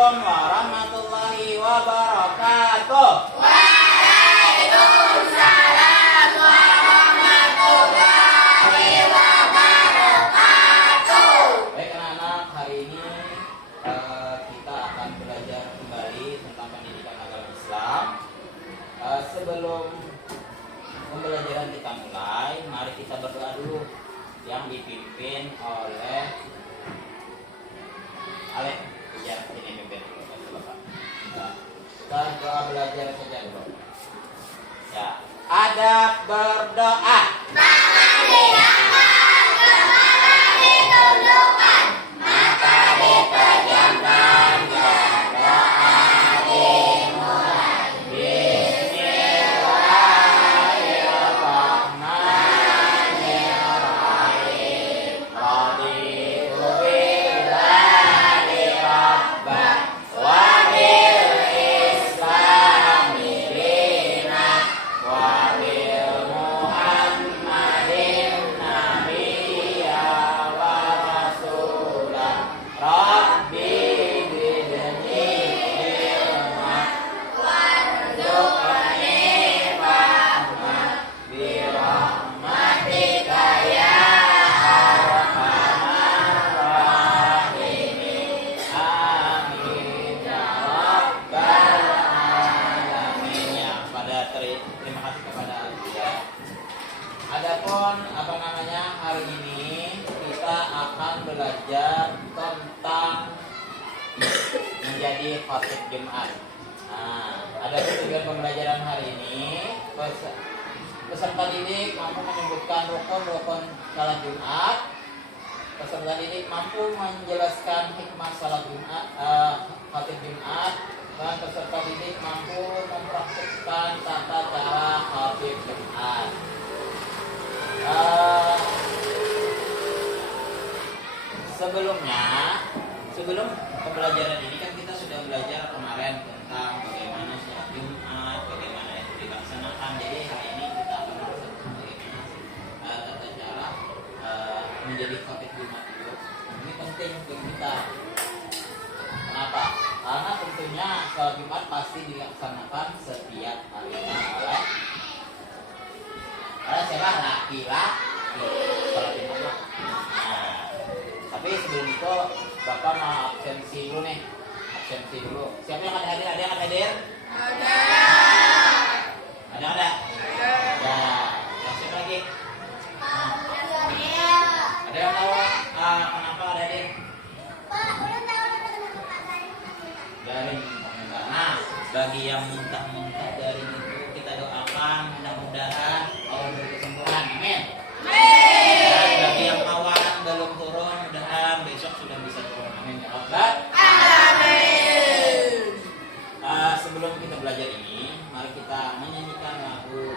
Assalamualaikum warahmatullahi wabarakatuh. Waalaikumsalam warahmatullahi wabarakatuh. Baik anak-anak, hari ini kita akan belajar kembali tentang pendidikan agama Islam. Sebelum pembelajaran kita mulai, mari kita berdoa dulu yang dipimpin oleh Alek. Ya, ini pimpin dulu. Kita doa belajar saja dulu. Ya, adab berdoa. Tangan diangkat, kepala ditundukkan, mata dipejamkan, berdoa dimulai. Bismillahirrahmanirrahim. Raditu billahi rabban wa bil islami dinan wa bil muhammadin nabiyya wa rasulah. Rabbi zidni ilman warzuqni fahman birahmatika ya arhamar rahimin. Amin ya rabbal alamin. Ya, terima kasih kepada Allah. Adapun hari ini kita akan belajar tentang menjadi khatib Jumat. Nah, ada tujuan pembelajaran hari ini. Peserta didik mampu menyebutkan rukun-rukun salat Jumat. Peserta didik mampu menjelaskan hikmah salat Jumat, khatib Jumat, dan peserta didik mampu mempraktikkan tata cara khatib Jumat. Sebelum pembelajaran ini kan kita sudah belajar kemarin tentang bagaimana sholat Jumat, bagaimana itu dilaksanakan. Jadi hari ini kita akan masuk bagaimana tata cara menjadi khatib Jumat itu. Ini penting untuk kita. Kenapa? Karena tentunya sholat Jumat pasti dilaksanakan setiap harinya oleh siapa? Laki-laki sholat Jumat. Tapi sebelum itu Bapak mau absensi dulu nih. Absensi dulu. Siapa yang ada hadir? Ada yang hadir? Ada. Ada? Ya. Yang siapa lagi? Ada yang tahu kenapa ada hadir? Daring minta. Nah, bagi yang minta daring itu kita doakan mudah-mudahan Allah beri kesembuhan. Amin. Dan bagi yang awan belum turun, mudah-mudahan besok sudah bisa turun. Amin ya Rabbal Amin. Sebelum kita belajar ini, mari kita menyanyikan lagu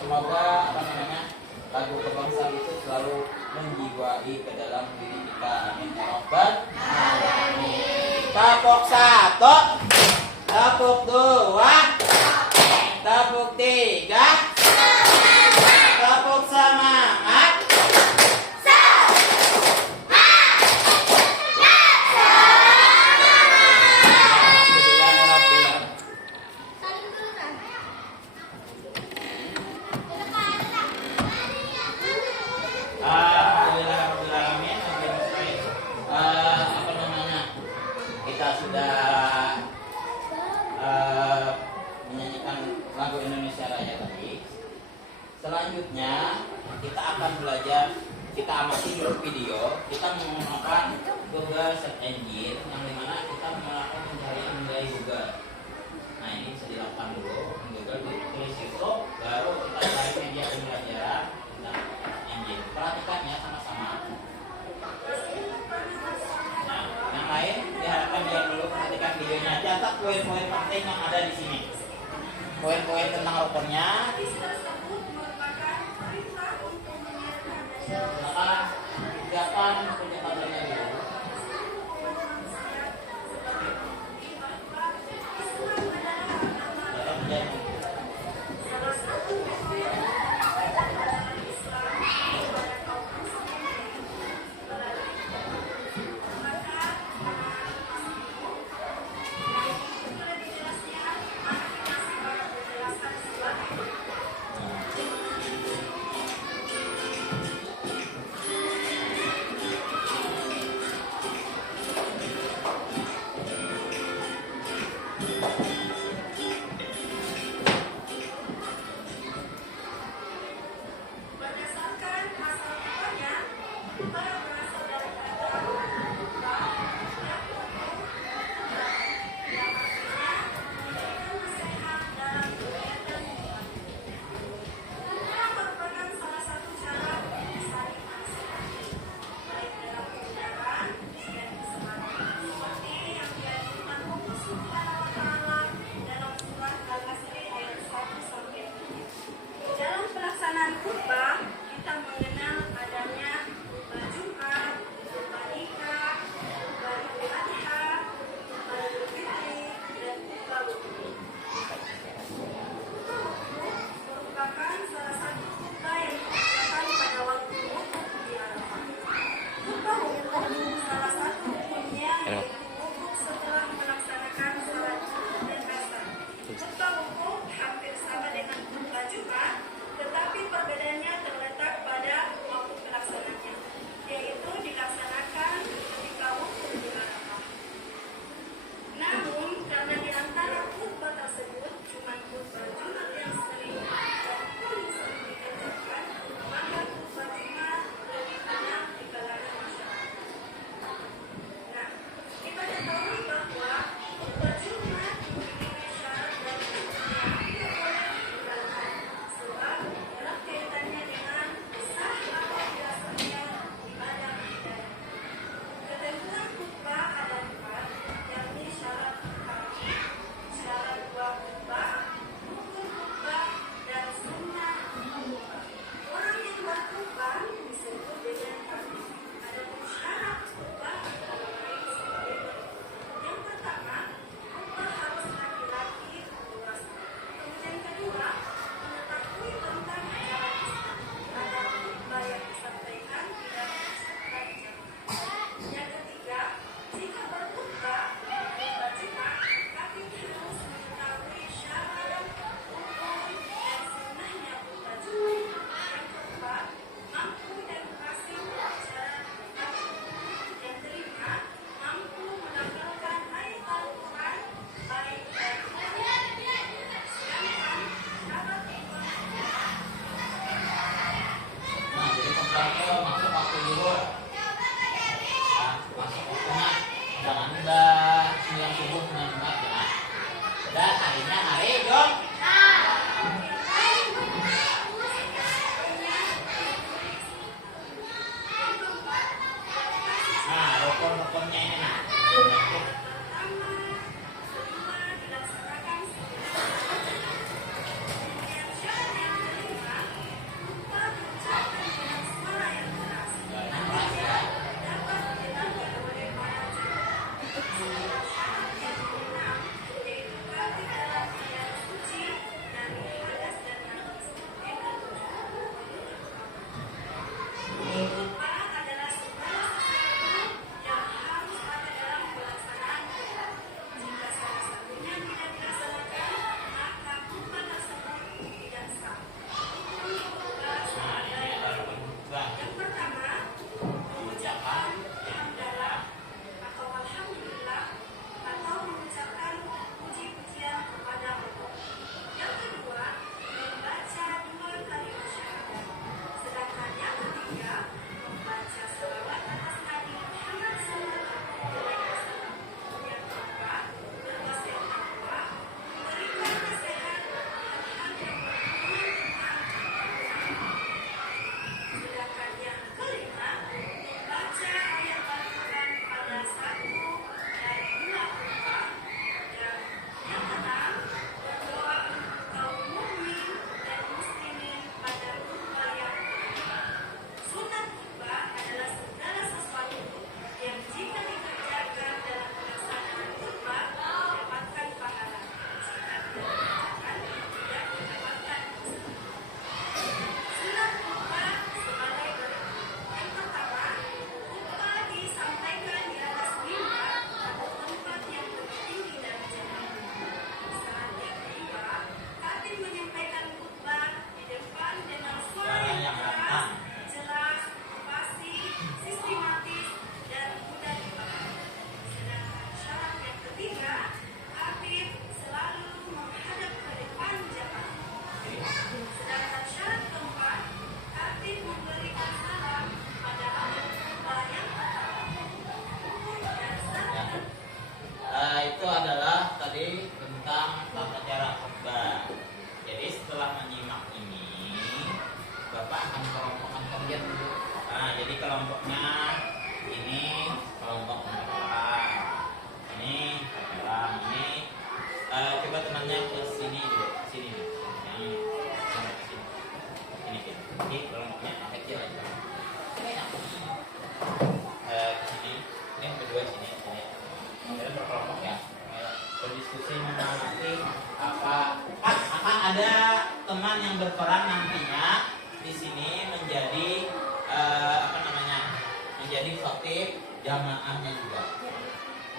semoga lagu kebangsaan itu selalu menjiwai ke dalam diri kita. Amin ya rabbal alamin. Tepuk satu, tepuk dua, tepuk tiga, tepuk semangat. Alhamdulillahirobbilalamin. Kita sudah menyanyikan lagu Indonesia Raya tadi. Selanjutnya kita akan belajar, kita amati dulu video. Kita menggunakan Google Search Engine yang dimana kita melakukan pencarian melalui Google. Nah ini bisa dilakukan dulu Google, tulis itu, baru kita cari media pembelajaran. Perhatikan ya sama-sama. Nah, yang lain diharapkan diam dulu, perhatikan videonya. Catat poin-poin penting yang ada di sini. Poin-poin tentang rukunnya. Silakan siapkan penjelasannya dulu. kelompoknya ini kelompok berperan, ini berperan, ini coba temannya ke sini dulu, sini nih, yang ke sini, ini kelompoknya kecil aja. Ke sini, ini yang kedua sini. Kalian berkelompok ya, berdiskusi mengamati akan ada teman yang berperan nantinya di sini menjadi menjadi khotib jamaahnya juga.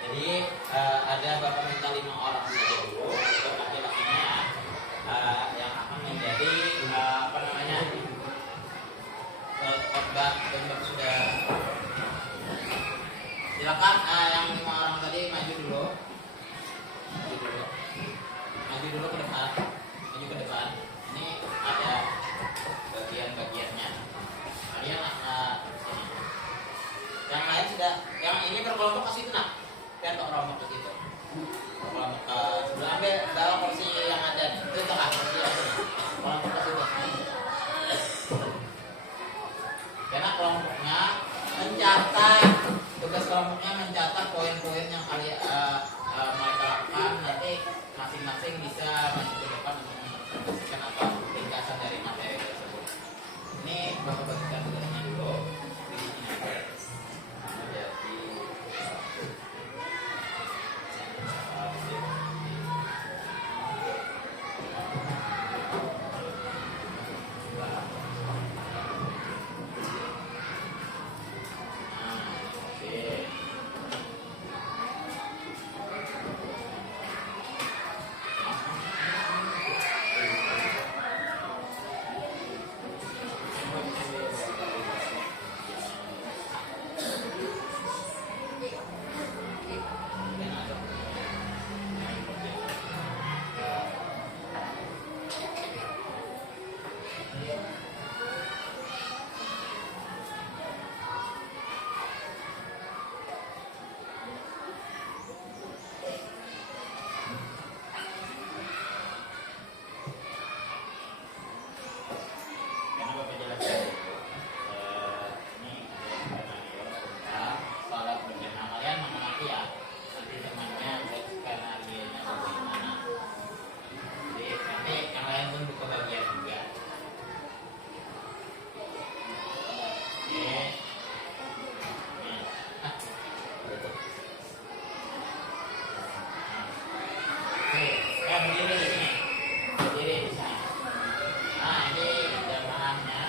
Jadi ada bapak minta 5 orang saja dulu untuk laki-lakinya yang akan menjadi khotbah sudah. Silakan yang 5 orang tadi maju dulu ke depan. Ini ada bagian-bagiannya. Kalian sini. Yang lain sudah, yang ini berkelompok ke situ nak. Kan rombok ke situ. Kelompok sudah ambil bawa kursi yang ada nih. Itu tengah kursi yang ada. Kelompok ke situ. Karena kelompoknya mencatat, tugas kelompoknya mencatat poin-poin yang kalian mereka lakukan. Nanti masing-masing bisa maju ke depan untuk menyampaikan apa ringkasan dari materi tersebut. Ini bapak bagikan tugasnya dulu di sini aja. Berdiri di sini. Nah, ini jamaahnya.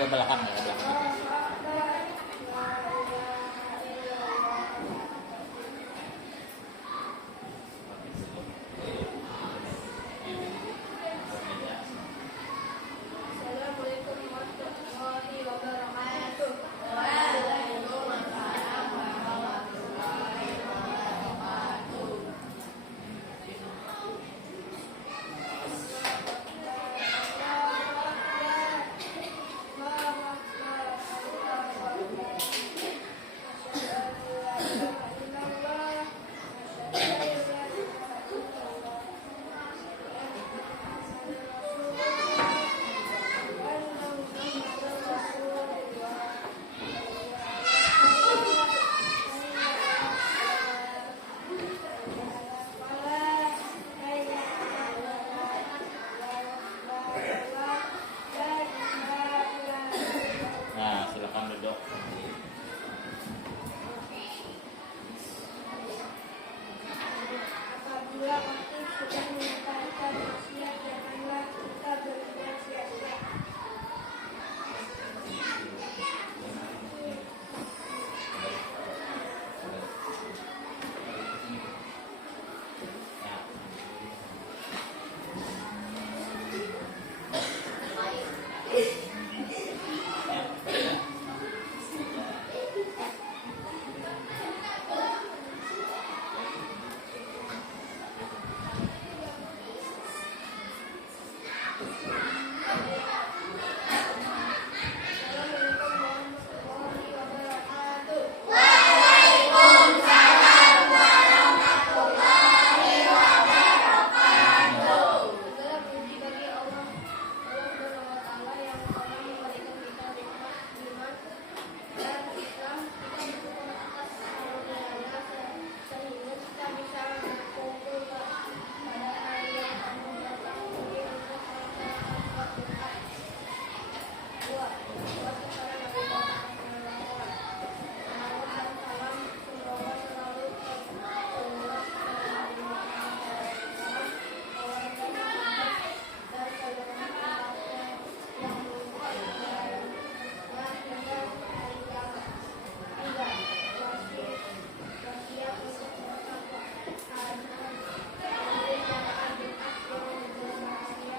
ke belakang ya, ke belakang. Assalamualaikum warahmatullahi wabarakatuh. Nah, silakan duduk. Apabila waktu sudah menyatakan maksiat, janganlah kita berbuat sia-sia. Assalamualaikum warahmatullahi wabarakatuh. Segala puji bagi Allah Subhanahu wa Ta'ala yang telah memberikan kita nikmat iman dan Islam. Kita bersyukur atas karunia-Nya sehingga kita bisa berkumpul pada hari yang penuh berkah ini untuk melaksanakan sholat Jumat. Dua, buat kepada Nabi Muhammad SAW. Salawat dan salam semoga selalu tercurah kepada Nabi Muhammad SAW, keluarga Muhammad dan saudara-saudaranya yang menjalannya hingga hari kiamat. Tiga, wasiat untuk bertakwa. Hadirin jamaah Jumat yang berbahagia,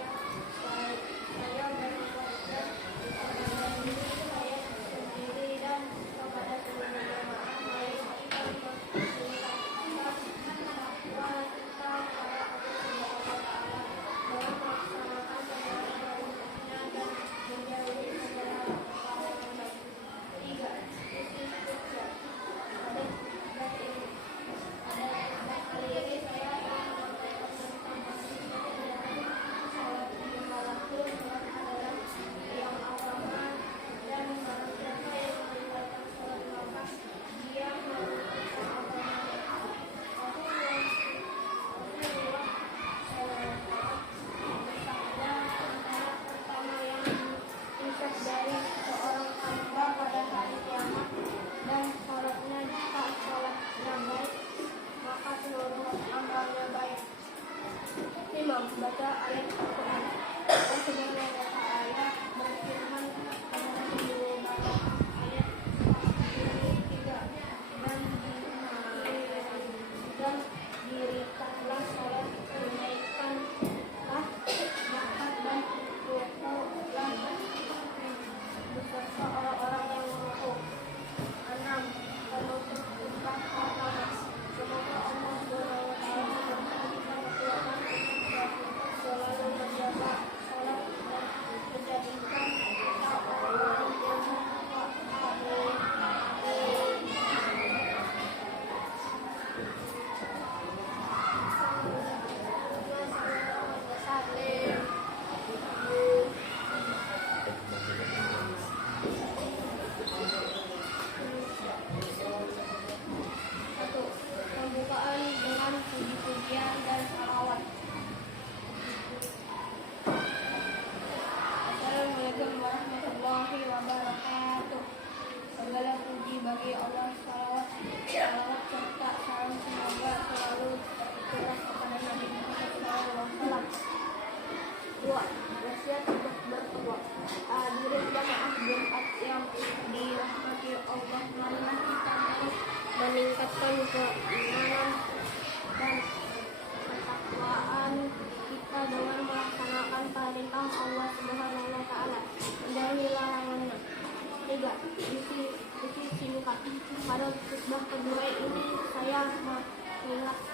saya berkeluarga kepada diri saya sendiri dan kepada seluruh jamaah, mari kita meningkatkan takwa kita kepada Allah Subhanahu wa Ta'ala dalam melaksanakan segala perintahnya dan menjauhi segala larangan. Tiga, istighfar. Pada kali ini saya akan menyampaikan tentang maksudnya dari salat lima waktu. Salat adalah yang agama dan barang siapa yang meninggalkan salat maka dia merupakan agama. Rasulullah bersabda, antara pertama yang dihisab dari seorang hamba pada hari kiamat dan salatnya, jika salatnya baik maka seluruh amalnya baik. 5. Baca ayat Al-Quran. Allah Subhanahu wa Ta'ala berfirman pada beberapa ayat ini 3, dan dirikanlah salat, tunaikanlah zakat dan rukulah beserta orang-orang yang ruku. 6. Penutup khutbah pertama. Semoga Allah Subhanahu wa Ta'ala memberkati kita selalu menjaga salat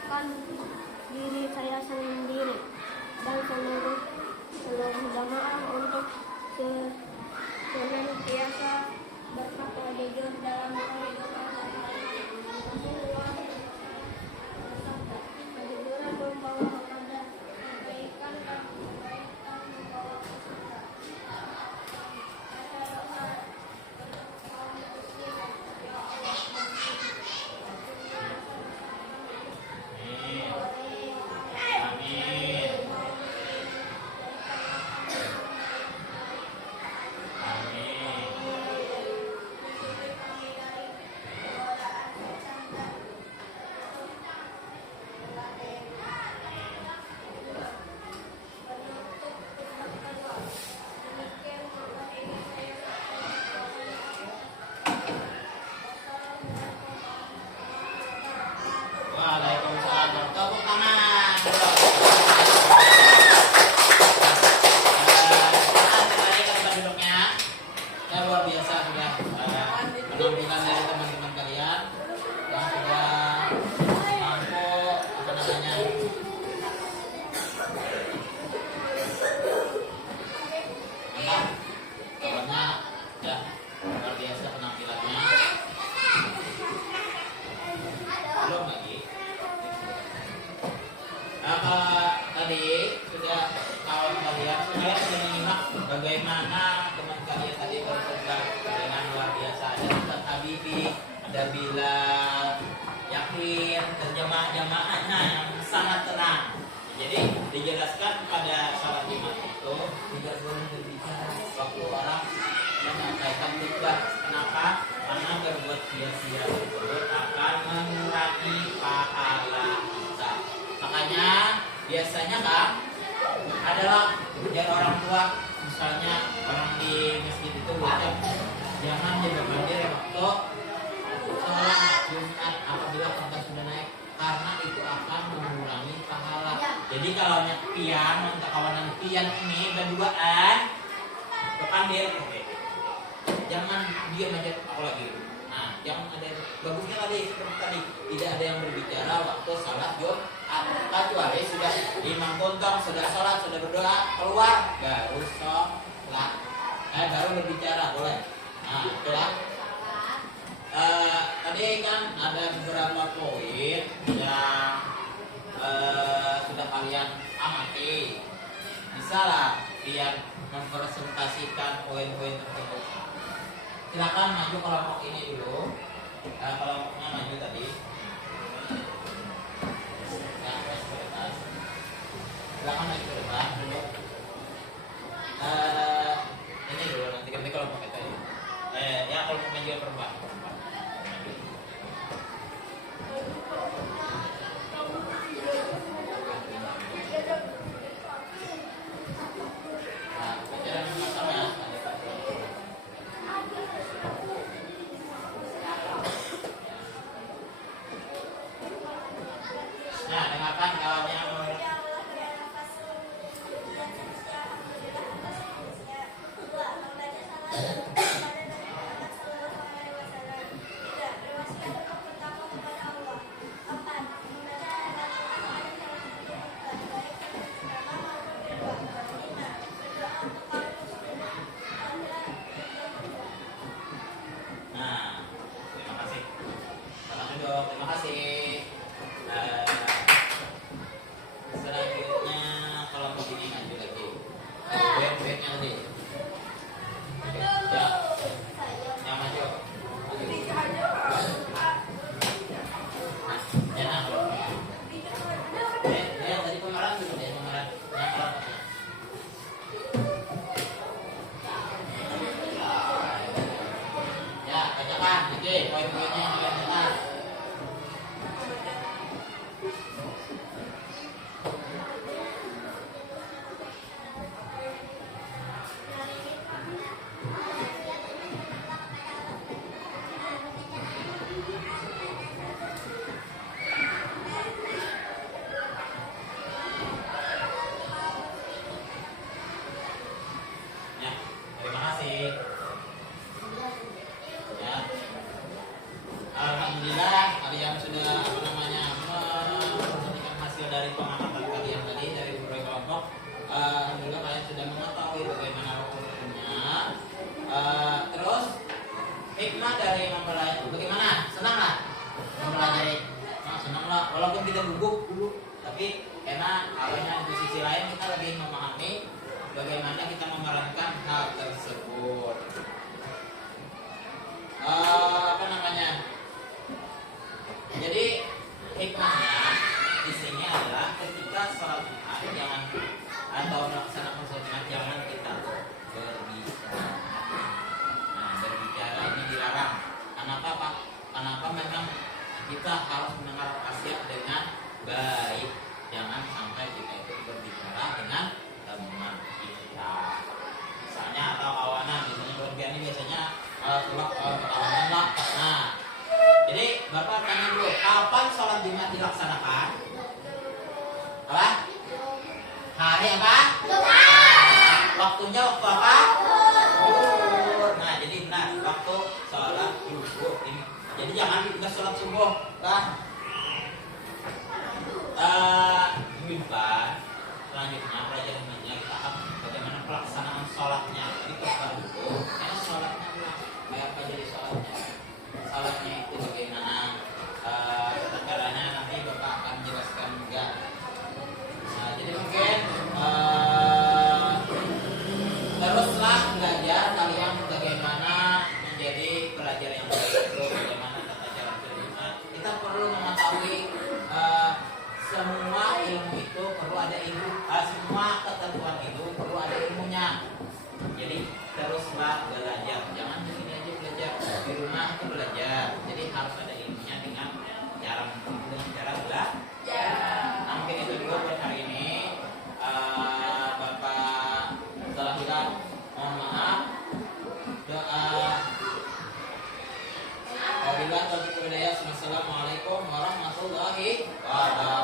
mempersiapkan diri saya sendiri dan seluruh jamaah untuk senantiasa bertakwa jujur dalam kehidupan sehari-hari. Rasulullah bersabda, kejujuran membawa kepada kebaikan dan kebaikan membawa ke surga. Baca doa kaum muslim, ya Allah, Waalaikumsalam. Tepuk tangan. Kembali ke tempat duduknya. Ya, luar biasa sudah penampilan dari teman-teman kalian yang sudah mampu apa namanya pokoknya ya luar biasa penampilannya. Belum lagi. Tadi sudah kawan kalian sudah menyimak bagaimana teman kalian tadi berkhutbah dengan luar biasa. Ada Ustaz Habibi, ada Bilal, Yakin, dan jamaah-jamaahnya yang sangat tenang. Jadi dijelaskan pada salat Jumat itu tidak boleh berbicara waktu orang menyampaikan khutbah. Kenapa? Karena berbuat sia-sia tersebut akan mengurangi pahala kita. Makanya biasanya kan adalah dari orang tua, misalnya orang di masjid itu ucap jangan dibandir waktu sholat Jumat apabila korban sudah naik, karena itu akan mengurangi pahala. Jadi kalau pian untuk kawanan pian ini berduaan berpandir, jangan diam aja aku lagi. Nah, jangan ada bagusnya tadi seperti tadi tidak ada yang berbicara waktu sholat Jumat, kecuali sudah imam kuntong, sudah sholat, sudah berdoa, keluar baru sholat, baru berbicara boleh. Nah, itulah. Tadi kan ada beberapa poin yang sudah kalian amati. Bisa lah kalian mempresentasikan poin-poin tersebut. Silakan maju kelompok ini dulu. Kelompoknya maju tadi. Nah, masuk ke depan. Silakan maju ke depan dulu. Ini dulu nanti kelompok kita ya. Ya kelompoknya juga perempuan. pengamatan pagi yang tadi dari beberapa kelompok. Alhamdulillah kalian sudah mengetahui bagaimana hukumnya. Terus hikmah dari mempelajari, bagaimana? Senang lah mempelajari. Nah, senang lah, walaupun kita gugup dulu, tapi karena awalnya di sisi lain kita lagi memahami bagaimana kita memerankan hal tersebut. Apa namanya? Jadi hikmahnya di sini adalah ketika sholat Jumat jangan atau melaksanakan sholat Jumat jangan kita berbicara. Nah, berbicara ini dilarang. Kenapa Pak? Kenapa memang kita harus mendengar wasiat dengan baik. Jangan sampai kita itu berbicara dengan teman kita. Misalnya atau kawanan, misalnya berlebihan ini biasanya kawanan lah. Nah, jadi Bapak tanya dulu, kapan sholat Jumat dilaksanakan? Apa? Hari apa? Waktunya waktu apa? Zuhur. Nah, jadi benar waktu sholat zuhur ini. Jadi jangan juga sholat subuh, kan? Depan selanjutnya pelajarannya kita akan bagaimana pelaksanaan sholatnya. Jadi kita dulu, karena sholatnya kayak apa jadi sholatnya? Sholatnya itu bagaimana? Tata caranya nanti Bapak akan jelaskan juga. Nah, jadi mungkin teruslah belajar kalian bagaimana menjadi pelajar yang baik itu, bagaimana tata cara berjamaah. Kita perlu mengetahui semua ilmu itu perlu ada ilmu, semua ketentuan itu perlu ada ilmunya. Jadi teruslah belajar, jangan begini aja belajar di rumah itu belajar. Jadi harus ada ilmunya dengan cara belajar. Nah, mungkin itu dulu buat hari ini. Bapak salah bilang, mohon maaf. Doa. Wabillahi taufiq wal hidayah. Assalamualaikum warahmatullahi wabarakatuh.